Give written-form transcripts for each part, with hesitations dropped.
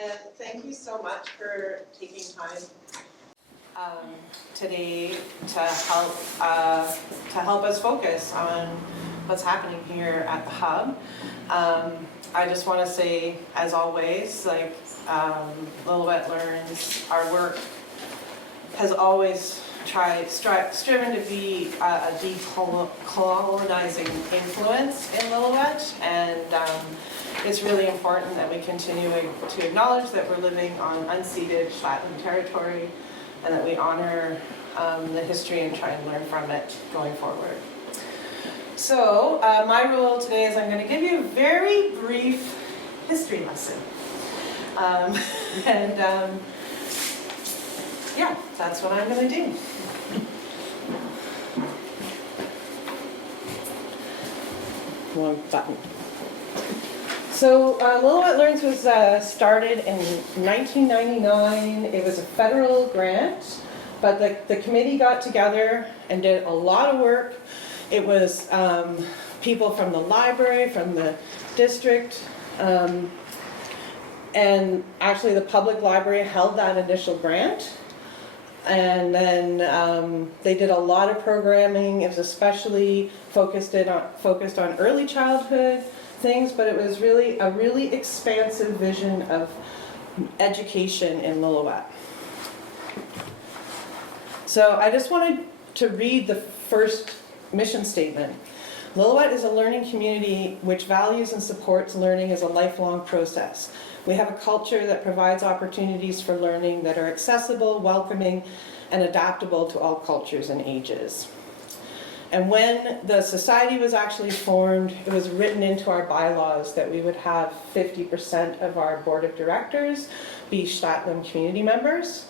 And thank you so much for taking time today to help us focus on what's happening here at the Hub. I just want to say, as always, like Lillooet Learns, our work has always striven to be a decolonizing influence in Lillooet, and it's really important that we continue to acknowledge that we're living on unceded St'at'imc territory, and that we honor the history and try and learn from it going forward. So my role today is I'm going to give you a very brief history lesson. Yeah, that's what I'm going to do. Wrong button. So Lillooet Learns was started in 1999. It was a federal grant, but the committee got together and did a lot of work. It was people from the library, from the district, and actually the public library held that initial grant. And then they did a lot of programming. It was especially focused on early childhood things, but it was really a really expansive vision of education in Lillooet. So I just wanted to read the first mission statement. Lillooet is a learning community which values and supports learning as a lifelong process. We have a culture that provides opportunities for learning that are accessible, welcoming, and adaptable to all cultures and ages. And when the society was actually formed, it was written into our bylaws that we would have 50% of our board of directors be St'at'imc community members.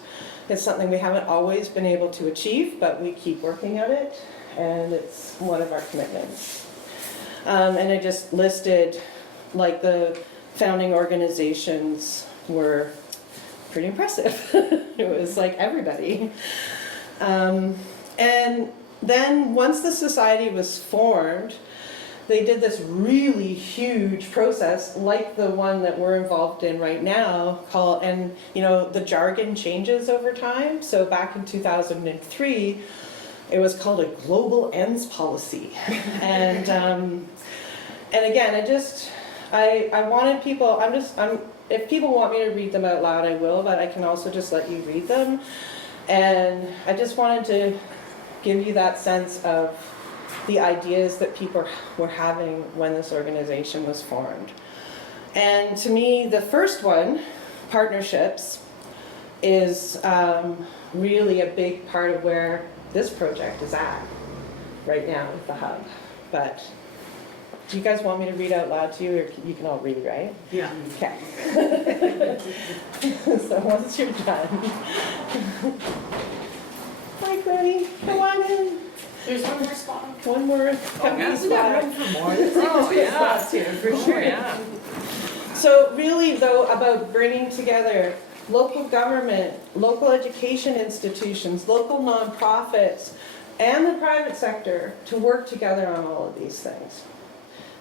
It's something we haven't always been able to achieve, but we keep working at it, and it's one of our commitments. And I just listed, like, the founding organizations were pretty impressive. It was like everybody. And then once the society was formed, they did this really huge process like the one that we're involved in right now, and you know, the jargon changes over time. So back in 2003, it was called a global ends policy. And again, I wanted people, if people want me to read them out loud, I will, but I can also just let you read them. And I just wanted to give you that sense of the ideas that people were having when this organization was formed. And to me, the first one, partnerships, is really a big part of where this project is at right now with the Hub. But do you guys want me to read out loud to you, or you can all read, right? Yeah. Okay. So once you're done. Hi, Granny. Come on in. There's one more spot. One more. Yes, we got room for more. Oh, yeah. Here, for sure. Yeah. So really, though, about bringing together local government, local education institutions, local nonprofits, and the private sector to work together on all of these things.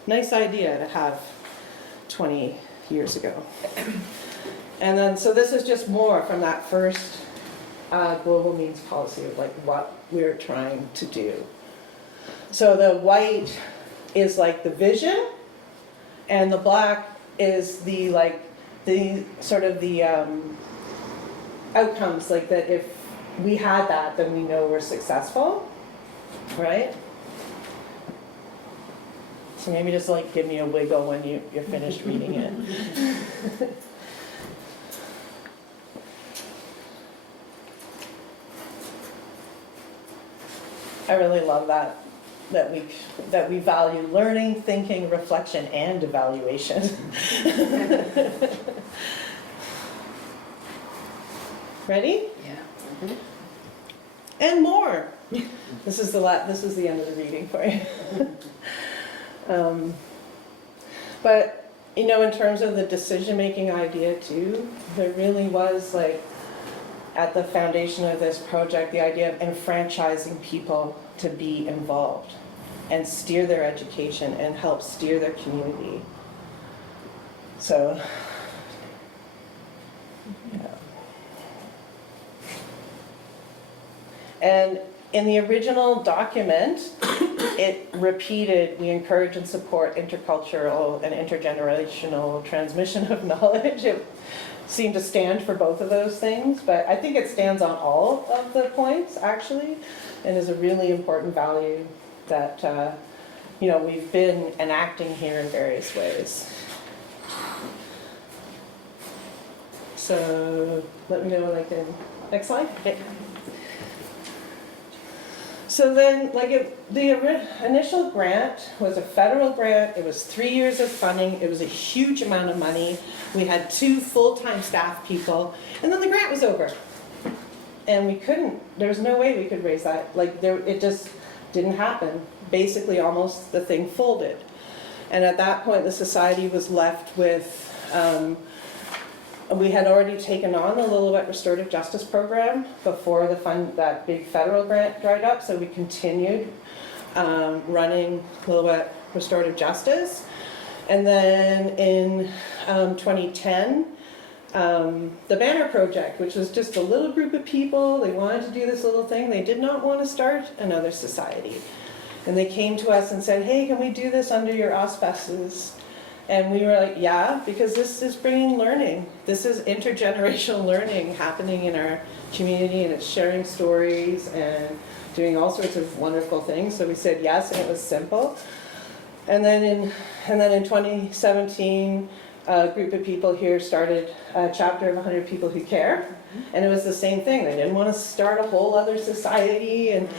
Nice idea to have 20 years ago. And then, so this is just more from that first global means policy of like what we're trying to do. So the white is like the vision, and the black is the sort of the outcomes, like that if we had that, then we know we're successful, right? So maybe just like give me a wiggle when you're finished reading it. I really love that we value learning, thinking, reflection, and evaluation. Ready? Yeah. Mm-hmm. And more. This is the end of the reading for you. But you know, in terms of the decision-making idea too, there really was like at the foundation of this project the idea of enfranchising people to be involved and steer their education and help steer their community. So And in the original document, it repeated, we encourage and support intercultural and intergenerational transmission of knowledge. It seemed to stand for both of those things, but I think it stands on all of the points, actually, and is a really important value that we've been enacting here in various ways. So let me know next slide. Okay. So then, the initial grant was a federal grant. It was 3 years of funding. It was a huge amount of money. We had 2 full-time staff people, and then the grant was over. And there was no way we could raise that. It just didn't happen. Basically, almost the thing folded. And at that point, the society was left with, we had already taken on the Lillooet Restorative Justice Program before that big federal grant dried up, so we continued running Lillooet Restorative Justice. And then in 2010, the Banner Project, which was just a little group of people, they wanted to do this little thing, they did not want to start another society. And they came to us and said, hey, can we do this under your auspices? And we were like, yeah, because this is bringing learning. This is intergenerational learning happening in our community, and it's sharing stories and doing all sorts of wonderful things. So we said yes, and it was simple. And then in 2017, a group of people here started a chapter of 100 People Who Care. And it was the same thing. They didn't want to start a whole other society. And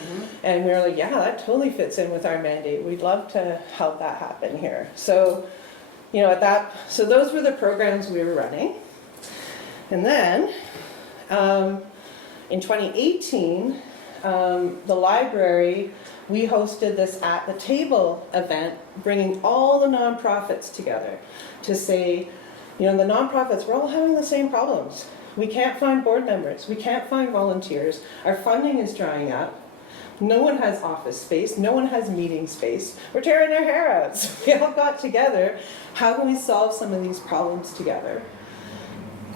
we were like, yeah, that totally fits in with our mandate. We'd love to help that happen here. So, so those were the programs we were running. And then in 2018, the library, we hosted this At the Table event, bringing all the nonprofits together to say, the nonprofits, we're all having the same problems. We can't find board members. We can't find volunteers. Our funding is drying up. No one has office space. No one has meeting space. We're tearing our hair out. So we all got together. How can we solve some of these problems together?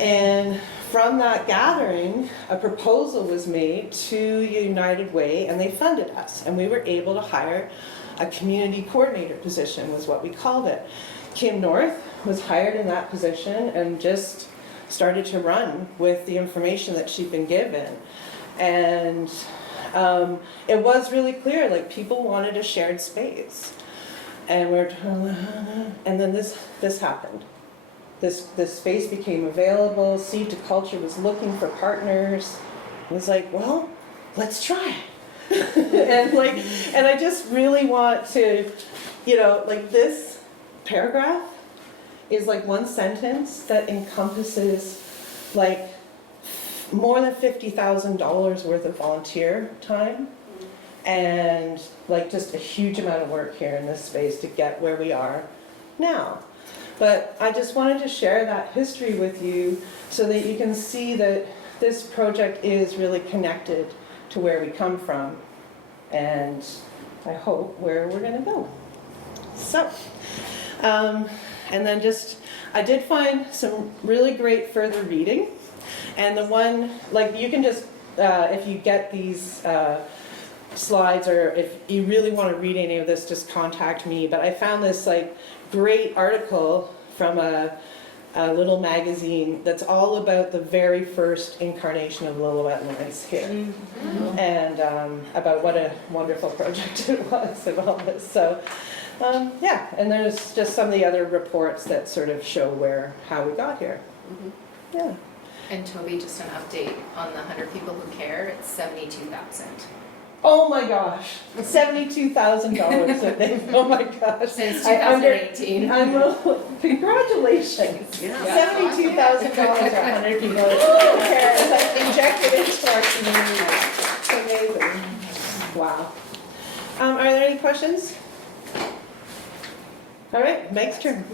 And from that gathering, a proposal was made to United Way, and they funded us. And we were able to hire a community coordinator position, was what we called it. Kim North was hired in that position and just started to run with the information that she'd been given. And it was really clear, people wanted a shared space. And and then this happened. This space became available. Seed to Culture was looking for partners. It was like, well, let's try. and I just really want to, this paragraph is one sentence that encompasses more than $50,000 worth of volunteer time and just a huge amount of work here in this space to get where we are now. But I just wanted to share that history with you so that you can see that this project is really connected to where we come from, and I hope where we're going to go. So, and then I did find some really great further reading, and the one, you can just, if you get these slides, or if you really want to read any of this, just contact me. But I found this great article from a little magazine that's all about the very first incarnation of Lillooet Learns here, and about what a wonderful project it was and all this. So yeah, and there's just some of the other reports that sort of show how we got here. Yeah. And Toby, just an update on the 100 People Who Care, it's 72,000. Oh my gosh, $72,000. Oh my gosh. Since 2018. Congratulations. Yeah. $72,000 for 100 people who care is injected into our community. It's amazing. Wow. Are there any questions? All right, Meg's turn.